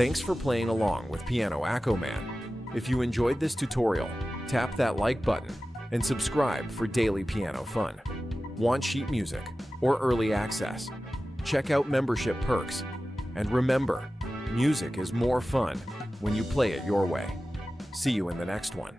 Thanks for playing along with Piano AccoMan. If you enjoyed this tutorial, tap that like button and subscribe for daily piano fun. Want sheet music or early access? Check out membership perks. And remember, music is more fun when you play it your way. See you in the next one.